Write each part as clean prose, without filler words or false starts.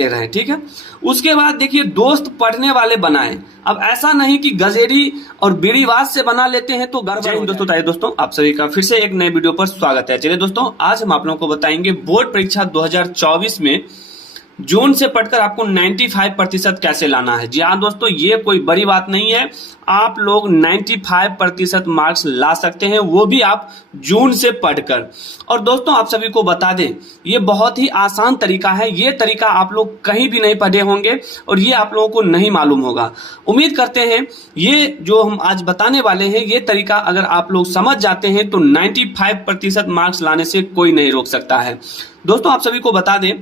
रहे, ठीक है। उसके बाद देखिए दोस्त पढ़ने वाले बनाएं। अब ऐसा नहीं कि गजेरी और बीड़ीवाज से बना लेते हैं तो गड़बड़ हो दोस्तों। दोस्तों आप सभी का फिर से एक नए वीडियो पर स्वागत है। चलिए दोस्तों, आज हम आप लोगों को बताएंगे बोर्ड परीक्षा 2024 में जून से पढ़कर आपको 95% कैसे लाना है। जी हाँ दोस्तों, ये कोई बड़ी बात नहीं है, आप लोग 95% मार्क्स ला सकते हैं, वो भी आप जून से पढ़कर। और दोस्तों आप सभी को बता दें, ये बहुत ही आसान तरीका है। ये तरीका आप लोग कहीं भी नहीं पढ़े होंगे और ये आप लोगों को नहीं मालूम होगा। उम्मीद करते हैं ये जो हम आज बताने वाले हैं, ये तरीका अगर आप लोग समझ जाते हैं तो 95% मार्क्स लाने से कोई नहीं रोक सकता है। दोस्तों आप सभी को बता दें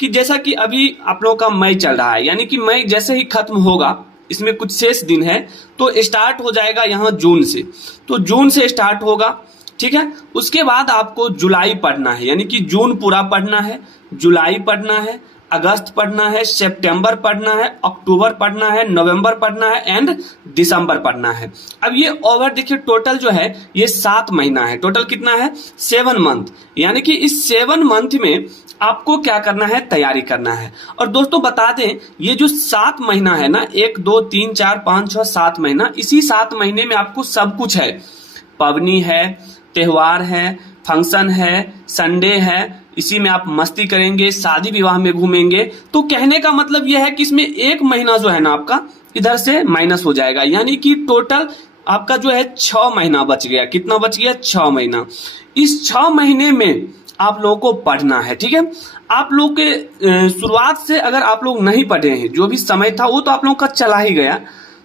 कि जैसा कि अभी आप लोगों का मई चल रहा है, यानी कि मई जैसे ही खत्म होगा, इसमें कुछ शेष दिन है, तो स्टार्ट हो जाएगा यहाँ जून से। तो जून से स्टार्ट होगा, ठीक है। उसके बाद आपको जुलाई पढ़ना है, यानी कि जून पूरा पढ़ना है, जुलाई पढ़ना है, अगस्त पढ़ना है, सितंबर पढ़ना है, अक्टूबर पढ़ना है, नवंबर पढ़ना है एंड दिसंबर पढ़ना है। अब ये ओवर देखिए टोटल जो है ये 7 महीना है। टोटल कितना है? 7 मंथ। यानी कि इस 7 मंथ में आपको क्या करना है? तैयारी करना है। और दोस्तों बता दें, ये जो 7 महीना है ना, 1 2 3 4 5 6 7 महीना, इसी 7 महीने में आपको सब कुछ है। पवनी है, त्योहार है, फंक्शन है, संडे है, इसी में आप मस्ती करेंगे, शादी विवाह में घूमेंगे। तो कहने का मतलब यह है कि इसमें 1 महीना जो है ना आपका इधर से माइनस हो जाएगा, यानी कि टोटल आपका जो है 6 महीना बच गया। कितना बच गया? 6 महीना। इस 6 महीने में आप लोगों को पढ़ना है, ठीक है। आप लोग के शुरुआत से अगर आप लोग नहीं पढ़े हैं, जो भी समय था वो तो आप लोगों का चला ही गया,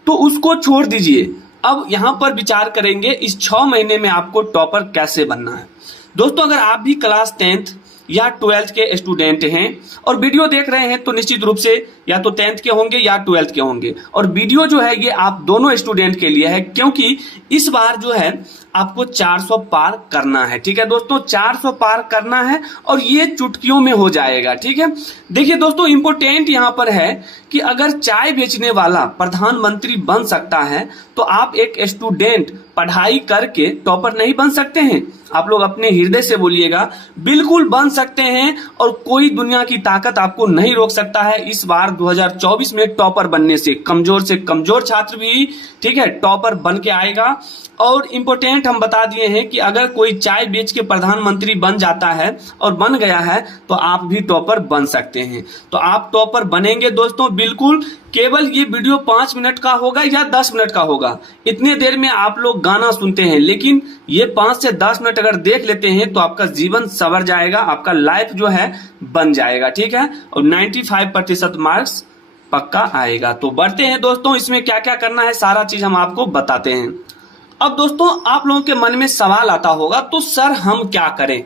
तो उसको छोड़ दीजिए। अब यहां पर विचार करेंगे इस 6 महीने में आपको टॉपर कैसे बनना है। दोस्तों अगर आप भी क्लास 10th या 12th के स्टूडेंट हैं और वीडियो देख रहे हैं तो निश्चित रूप से या तो 10th के होंगे या 12th के होंगे। और वीडियो जो है ये आप दोनों स्टूडेंट के लिए है, क्योंकि इस बार जो है आपको 400 पार करना है, ठीक है दोस्तों। 400 पार करना है और ये चुटकियों में हो जाएगा, ठीक है। देखिए दोस्तों, इंपोर्टेंट यहाँ पर है कि अगर चाय बेचने वाला प्रधानमंत्री बन सकता है तो आप एक स्टूडेंट पढ़ाई करके टॉपर नहीं बन सकते हैं? आप लोग अपने हृदय से बोलिएगा, बिल्कुल बन सकते हैं और कोई दुनिया की ताकत आपको नहीं रोक सकता है। इस बार 2024 में टॉपर बनने से कमजोर छात्र भी, ठीक है, टॉपर बन के आएगा। और इम्पोर्टेंट हम बता दिए हैं कि अगर कोई चाय बेच के प्रधानमंत्री बन जाता है और बन गया है तो आप भी टॉपर बन सकते हैं। तो आप टॉपर बनेंगे दोस्तों, बिल्कुल। केवल ये वीडियो 5 मिनट का होगा या 10 मिनट का होगा, इतने देर में आप लोग गाना सुनते हैं, लेकिन ये 5 से 10 मिनट अगर देख लेते हैं तो आपका जीवन संवर जाएगा, आपका लाइफ जो है बन जाएगा, ठीक है। और 95% मार्क्स पक्का आएगा। तो बढ़ते हैं दोस्तों, इसमें क्या क्या करना है सारा चीज हम आपको बताते हैं। अब दोस्तों आप लोगों के मन में सवाल आता होगा, तो सर हम क्या करें,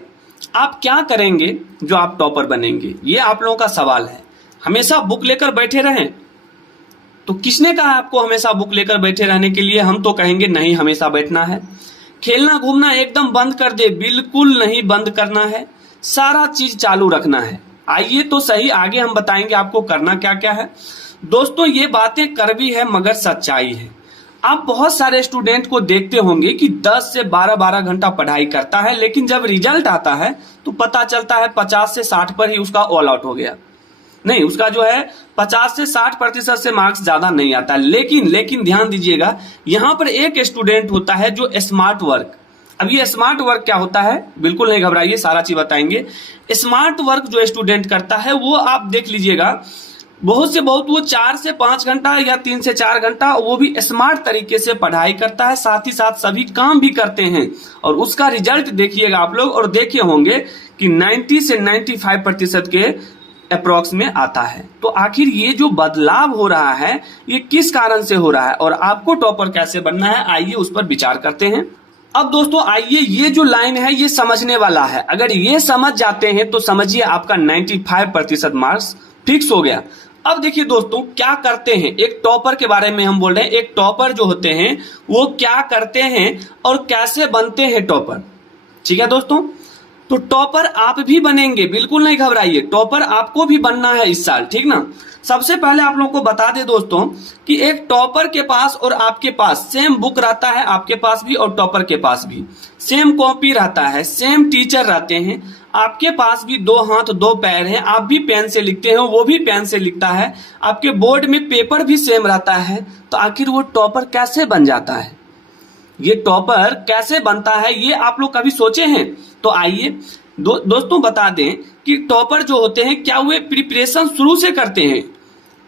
आप क्या करेंगे जो आप टॉपर बनेंगे? ये आप लोगों का सवाल है। हमेशा बुक लेकर बैठे रहें? तो किसने कहा आपको हमेशा बुक लेकर बैठे रहने के लिए? हम तो कहेंगे नहीं, हमेशा बैठना है। खेलना घूमना एकदम बंद कर दे? बिल्कुल नहीं बंद करना है, सारा चीज चालू रखना है। आइए तो सही, आगे हम बताएंगे आपको करना क्या क्या है। दोस्तों ये बातें कड़वी है मगर सच्चाई है। आप बहुत सारे स्टूडेंट को देखते होंगे कि 10 से 12 घंटा पढ़ाई करता है, लेकिन जब रिजल्ट आता है तो पता चलता है 50 से 60 पर ही उसका ऑल आउट हो गया। नहीं, उसका जो है 50 से 60% से मार्क्स ज्यादा नहीं आता। लेकिन ध्यान दीजिएगा, यहां पर एक स्टूडेंट होता है जो स्मार्ट वर्क। अब ये स्मार्ट वर्क क्या होता है, बिल्कुल नहीं घबराइए, सारा चीज बताएंगे। स्मार्ट वर्क जो स्टूडेंट करता है वो आप देख लीजिएगा, बहुत से बहुत वो 4 से 5 घंटा या 3 से 4 घंटा वो भी स्मार्ट तरीके से पढ़ाई करता है, साथ ही साथ सभी काम भी करते हैं और उसका रिजल्ट देखिएगा आप लोग, और देखे होंगे कि 90 से 95% के अप्रोक्स में आता है। तो आखिर ये जो बदलाव हो रहा है ये किस कारण से हो रहा है और आपको टॉपर कैसे बनना है, आइए उस पर विचार करते हैं। अब दोस्तों आइए, ये जो लाइन है ये समझने वाला है। अगर ये समझ जाते हैं तो समझिए आपका 95% मार्क्स फिक्स हो गया। अब देखिए दोस्तों क्या करते हैं, एक टॉपर के बारे में हम बोल रहे हैं। एक टॉपर जो होते हैं वो क्या करते हैं और कैसे बनते हैं टॉपर, ठीक है दोस्तों। तो टॉपर आप भी बनेंगे, बिल्कुल नहीं घबराइए, टॉपर आपको भी बनना है इस साल, ठीक ना। सबसे पहले आप लोगों को बता दे दोस्तों कि एक टॉपर के पास और आपके पास सेम बुक रहता है, आपके पास भी और टॉपर के पास भी सेम कॉपी रहता है, सेम टीचर रहते हैं। आपके पास भी 2 हाथ 2 पैर हैं, आप भी पेन से लिखते हैं, वो भी पेन से लिखता है, आपके बोर्ड में पेपर भी सेम रहता है, तो आखिर वो टॉपर कैसे बन जाता है? ये टॉपर कैसे बनता है, ये आप लोग कभी सोचे हैं? तो आइए दोस्तों बता दें कि टॉपर जो होते हैं क्या वे प्रिपरेशन शुरू से करते हैं?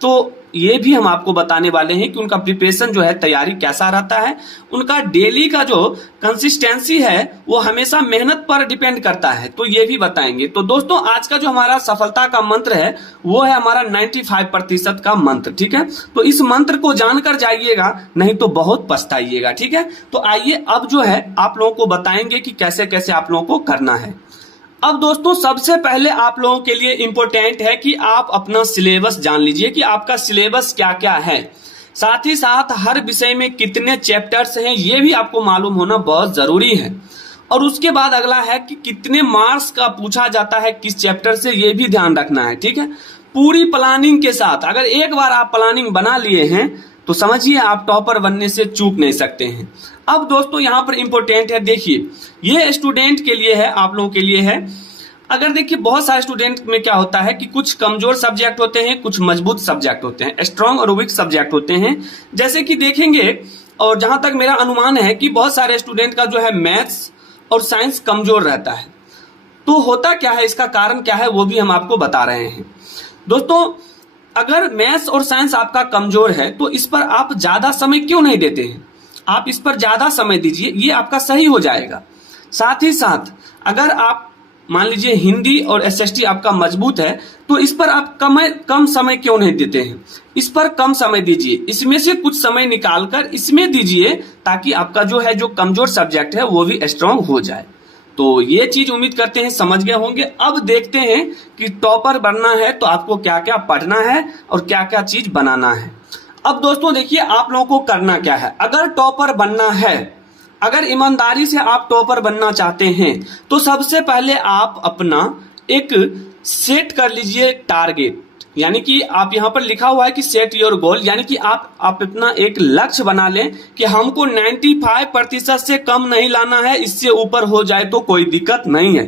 तो ये भी हम आपको बताने वाले हैं कि उनका प्रिपरेशन जो है, तैयारी कैसा रहता है। उनका डेली का जो कंसिस्टेंसी है वो हमेशा मेहनत पर डिपेंड करता है, तो ये भी बताएंगे। तो दोस्तों आज का जो हमारा सफलता का मंत्र है वो है हमारा 95% का मंत्र, ठीक है। तो इस मंत्र को जानकर जाइएगा, नहीं तो बहुत पछताइएगा, ठीक है। तो आइए अब जो है आप लोगों को बताएंगे कि कैसे कैसे आप लोगों को करना है। अब दोस्तों सबसे पहले आप लोगों के लिए इंपॉर्टेंट है कि आप अपना सिलेबस जान लीजिए कि आपका सिलेबस क्या क्या है, साथ ही साथ हर विषय में कितने चैप्टर्स हैं ये भी आपको मालूम होना बहुत जरूरी है। और उसके बाद अगला है कि कितने मार्क्स का पूछा जाता है किस चैप्टर से, ये भी ध्यान रखना है, ठीक है। पूरी प्लानिंग के साथ, अगर एक बार आप प्लानिंग बना लिए हैं तो समझिए आप टॉपर बनने से चूक नहीं सकते हैं। अब दोस्तों यहाँ पर इंपॉर्टेंट है, देखिए ये स्टूडेंट के लिए है, आप लोगों के लिए है। अगर देखिए बहुत सारे स्टूडेंट में क्या होता है कि कुछ कमजोर सब्जेक्ट होते हैं, कुछ मजबूत सब्जेक्ट होते हैं, स्ट्रांग और वीक सब्जेक्ट होते हैं। जैसे कि देखेंगे, और जहां तक मेरा अनुमान है कि बहुत सारे स्टूडेंट का जो है मैथ्स और साइंस कमजोर रहता है। तो होता क्या है, इसका कारण क्या है, वो भी हम आपको बता रहे हैं। दोस्तों अगर मैथ्स और साइंस आपका कमजोर है तो इस पर आप ज्यादा समय क्यों नहीं देते हैं? आप इस पर ज्यादा समय दीजिए, ये आपका सही हो जाएगा। साथ ही साथ अगर आप मान लीजिए हिंदी और एसएसटी आपका मजबूत है तो इस पर आप कम समय क्यों नहीं देते हैं? इस पर कम समय दीजिए, इसमें से कुछ समय निकालकर इसमें दीजिए, ताकि आपका जो है जो कमजोर सब्जेक्ट है वो भी स्ट्रांग हो जाए। तो ये चीज उम्मीद करते हैं समझ गए होंगे। अब देखते हैं कि टॉपर बनना है तो आपको क्या क्या पढ़ना है और क्या क्या चीज बनाना है। अब दोस्तों देखिए आप लोगों को करना क्या है। अगर टॉपर बनना है, अगर ईमानदारी से आप टॉपर बनना चाहते हैं तो सबसे पहले आप अपना एक सेट कर लीजिए टारगेट, यानी कि आप यहाँ पर लिखा हुआ है कि सेट योर गोल, यानी कि आप अपना एक लक्ष्य बना लें कि हमको 95% से कम नहीं लाना है, इससे ऊपर हो जाए तो कोई दिक्कत नहीं है।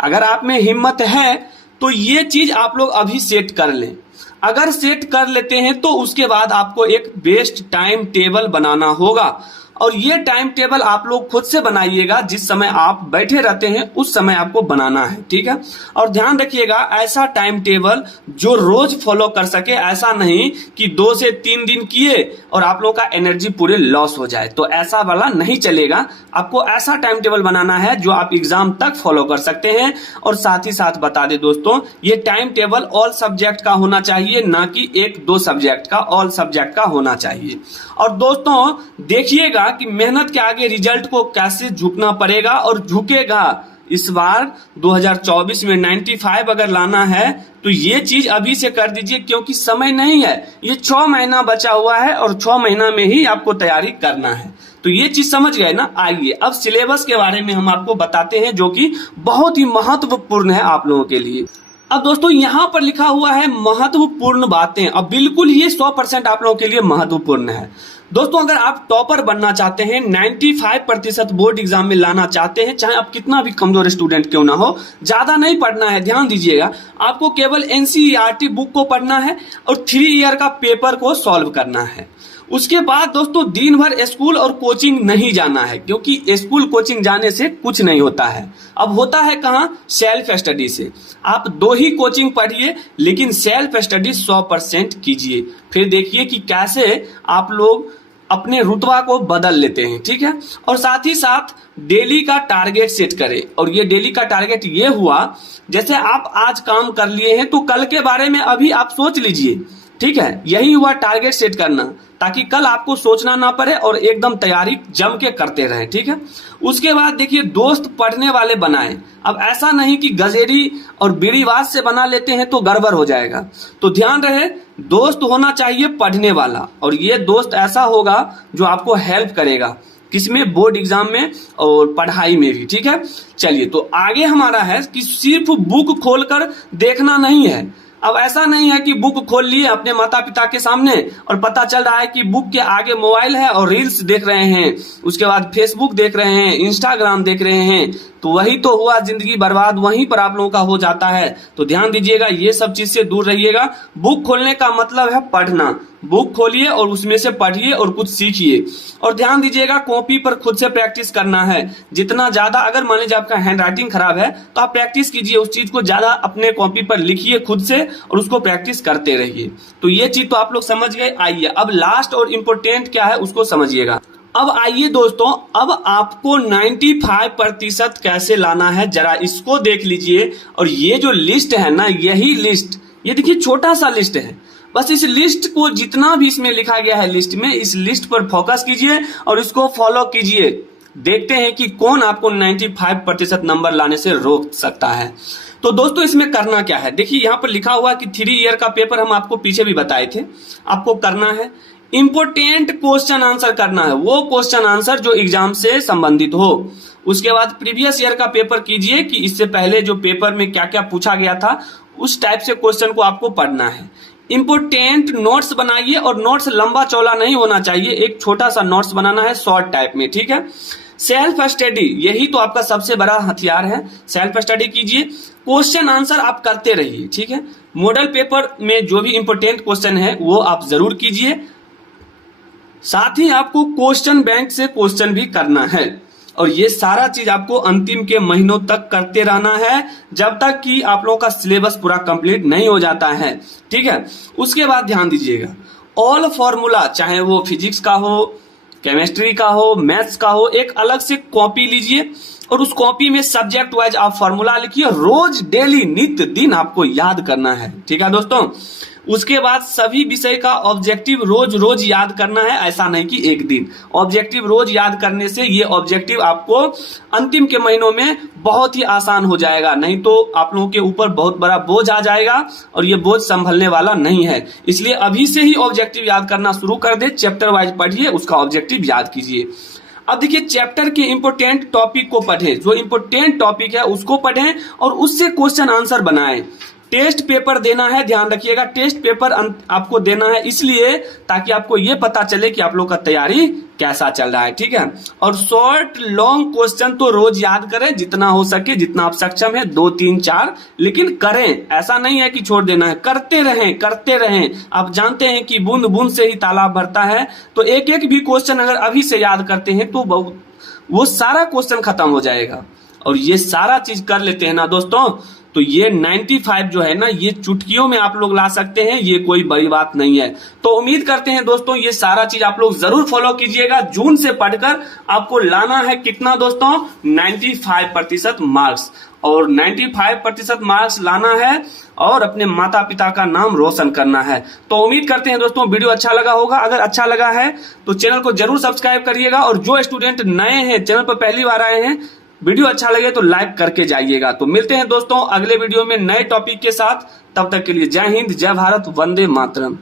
अगर आप में हिम्मत है तो ये चीज आप लोग अभी सेट कर लें। अगर सेट कर लेते हैं तो उसके बाद आपको एक बेस्ट टाइम टेबल बनाना होगा, और ये टाइम टेबल आप लोग खुद से बनाइएगा। जिस समय आप बैठे रहते हैं उस समय आपको बनाना है, ठीक है। और ध्यान रखिएगा ऐसा टाइम टेबल जो रोज फॉलो कर सके, ऐसा नहीं कि 2 से 3 दिन किए और आप लोगों का एनर्जी पूरे लॉस हो जाए, तो ऐसा वाला नहीं चलेगा। आपको ऐसा टाइम टेबल बनाना है जो आप एग्जाम तक फॉलो कर सकते हैं। और साथ ही साथ बता दें दोस्तों, ये टाइम टेबल ऑल सब्जेक्ट का होना चाहिए, ना कि 1-2 सब्जेक्ट का, ऑल सब्जेक्ट का होना चाहिए। और दोस्तों देखिएगा कि मेहनत के आगे रिजल्ट को कैसे झुकना पड़ेगा, और झुकेगा। इस बार 2024 में 95 अगर लाना है तो ये चीज अभी से कर दीजिए, क्योंकि समय नहीं है। ये 6 महीना बचा हुआ है और 6 महीना में ही आपको तैयारी करना है। तो ये चीज समझ गए ना। आइए अब सिलेबस के बारे में हम आपको बताते हैं, जो कि बहुत ही महत्वपूर्ण है आप लोगों के लिए। अब दोस्तों यहाँ पर लिखा हुआ है महत्वपूर्ण बातें। अब बिल्कुल ये 100% आप लोगों के लिए महत्वपूर्ण है। दोस्तों अगर आप टॉपर बनना चाहते हैं, 95% बोर्ड एग्जाम में लाना चाहते हैं, चाहे आप कितना भी कमजोर स्टूडेंट क्यों ना हो, ज्यादा नहीं पढ़ना है, ध्यान दीजिएगा। आपको केवल एनसीईआरटी बुक को पढ़ना है और 3 ईयर का पेपर को सॉल्व करना है। उसके बाद दोस्तों दिन भर स्कूल और कोचिंग नहीं जाना है, क्योंकि स्कूल कोचिंग जाने से कुछ नहीं होता है। अब होता है कहाँ? सेल्फ स्टडी से। आप 2 ही कोचिंग पढ़िए, लेकिन सेल्फ स्टडी 100% कीजिए। फिर देखिए कि कैसे आप लोग अपने रुतबा को बदल लेते हैं, ठीक है। और साथ ही साथ डेली का टारगेट सेट करें। और ये डेली का टारगेट ये हुआ, जैसे आप आज काम कर लिए हैं तो कल के बारे में अभी आप सोच लीजिए, ठीक है। यही हुआ टारगेट सेट करना, ताकि कल आपको सोचना ना पड़े और एकदम तैयारी जम के करते रहें, ठीक है। उसके बाद देखिए दोस्त पढ़ने वाले बनाएं। अब ऐसा नहीं कि गजेरी और बीड़ीबाज से बना लेते हैं तो गड़बड़ हो जाएगा। तो ध्यान रहे दोस्त होना चाहिए पढ़ने वाला, और ये दोस्त ऐसा होगा जो आपको हेल्प करेगा, किसमें? बोर्ड एग्जाम में और पढ़ाई में भी, ठीक है। चलिए तो आगे हमारा है कि सिर्फ बुक खोलकर देखना नहीं है, अब ऐसा नहीं है कि बुक खोल लिए अपने माता पिता के सामने और पता चल रहा है कि बुक के आगे मोबाइल है और रील्स देख रहे हैं, उसके बाद फेसबुक देख रहे हैं, इंस्टाग्राम देख रहे हैं, तो वही तो हुआ जिंदगी बर्बाद, वहीं पर आप लोगों का हो जाता है। तो ध्यान दीजिएगा, ये सब चीज से दूर रहिएगा। बुक खोलने का मतलब है पढ़ना। बुक खोलिए और उसमें से पढ़िए और कुछ सीखिए। और ध्यान दीजिएगा, कॉपी पर खुद से प्रैक्टिस करना है। जितना ज्यादा, अगर मान लीजिए आपका हैंड राइटिंग खराब है तो आप प्रैक्टिस कीजिए, उस चीज को ज्यादा अपने कॉपी पर लिखिए खुद से और उसको प्रैक्टिस करते रहिए। तो ये चीज तो आप लोग समझ गए। आइए अब लास्ट और इम्पोर्टेंट क्या है उसको समझिएगा। अब आइए दोस्तों, अब आपको 95% कैसे लाना है जरा इसको देख लीजिए। और ये जो लिस्ट है ना, यही लिस्ट, ये देखिए छोटा सा लिस्ट है, बस इस लिस्ट को जितना भी इसमें लिखा गया है लिस्ट में, इस लिस्ट पर फोकस कीजिए और इसको फॉलो कीजिए। देखते हैं कि कौन आपको 95% नंबर लाने से रोक सकता है। तो दोस्तों इसमें करना क्या है, देखिए यहाँ पर लिखा हुआ कि 3 ईयर का पेपर हम आपको पीछे भी बताए थे। आपको करना है इंपोर्टेंट क्वेश्चन आंसर करना है, वो क्वेश्चन आंसर जो एग्जाम से संबंधित हो। उसके बाद प्रीवियस ईयर का पेपर कीजिए कि इससे पहले जो पेपर में क्या क्या पूछा गया था उस टाइप से क्वेश्चन को आपको पढ़ना है। इंपोर्टेंट नोट्स बनाइए और नोट्स लंबा चौड़ा नहीं होना चाहिए, एक छोटा सा नोट्स बनाना है शॉर्ट टाइप में, ठीक है। सेल्फ स्टडी, यही तो आपका सबसे बड़ा हथियार है। सेल्फ स्टडी कीजिए, क्वेश्चन आंसर आप करते रहिए, ठीक है। मॉडल पेपर में जो भी इंपोर्टेंट क्वेश्चन है वो आप जरूर कीजिए। साथ ही आपको क्वेश्चन बैंक से क्वेश्चन भी करना है और ये सारा चीज आपको अंतिम के महीनों तक करते रहना है, जब तक कि आप लोगों का सिलेबस पूरा कंप्लीट नहीं हो जाता है, ठीक है। उसके बाद ध्यान दीजिएगा, ऑल फॉर्मूला, चाहे वो फिजिक्स का हो, केमिस्ट्री का हो, मैथ्स का हो, एक अलग से कॉपी लीजिए और उस कॉपी में सब्जेक्ट वाइज आप फॉर्मूला लिखिए। रोज डेली नित्य दिन आपको याद करना है, ठीक है दोस्तों। उसके बाद सभी विषय का ऑब्जेक्टिव रोज रोज याद करना है, ऐसा नहीं कि एक दिन। ऑब्जेक्टिव रोज याद करने से ये ऑब्जेक्टिव आपको अंतिम के महीनों में बहुत ही आसान हो जाएगा, नहीं तो आप लोगों के ऊपर बहुत बड़ा बोझ आ जाएगा और ये बोझ संभलने वाला नहीं है। इसलिए अभी से ही ऑब्जेक्टिव याद करना शुरू कर दे, चैप्टर वाइज पढ़िए, उसका ऑब्जेक्टिव याद कीजिए। अब देखिए चैप्टर के इंपोर्टेंट टॉपिक को पढ़ें, जो इंपोर्टेंट टॉपिक है उसको पढ़ें और उससे क्वेश्चन आंसर बनाएं। टेस्ट पेपर देना है, ध्यान रखिएगा, टेस्ट पेपर आपको देना है इसलिए ताकि आपको ये पता चले कि आप लोग का तैयारी कैसा चल रहा है, ठीक है। और शॉर्ट लॉन्ग क्वेश्चन तो रोज याद करें, जितना हो सके, जितना आप सक्षम है, 2 3 4, लेकिन करें, ऐसा नहीं है कि छोड़ देना है, करते रहें करते रहें। आप जानते हैं कि बूंद बूंद से ही तालाब भरता है, तो एक एक भी क्वेश्चन अगर अभी से याद करते हैं तो वो सारा क्वेश्चन खत्म हो जाएगा। और ये सारा चीज कर लेते हैं ना दोस्तों, तो ये 95 जो है ना, ये चुटकियों में आप लोग ला सकते हैं, ये कोई बड़ी बात नहीं है। तो उम्मीद करते हैं दोस्तों ये सारा चीज आप लोग जरूर फॉलो कीजिएगा। जून से पढ़कर आपको लाना है कितना दोस्तों, 95% मार्क्स। और 95% मार्क्स लाना है और अपने माता पिता का नाम रोशन करना है। तो उम्मीद करते हैं दोस्तों वीडियो अच्छा लगा होगा। अगर अच्छा लगा है तो चैनल को जरूर सब्सक्राइब करिएगा और जो स्टूडेंट नए हैं, चैनल पर पहली बार आए हैं, वीडियो अच्छा लगे तो लाइक करके जाइएगा। तो मिलते हैं दोस्तों अगले वीडियो में नए टॉपिक के साथ, तब तक के लिए जय हिंद, जय भारत, वंदे मातरम।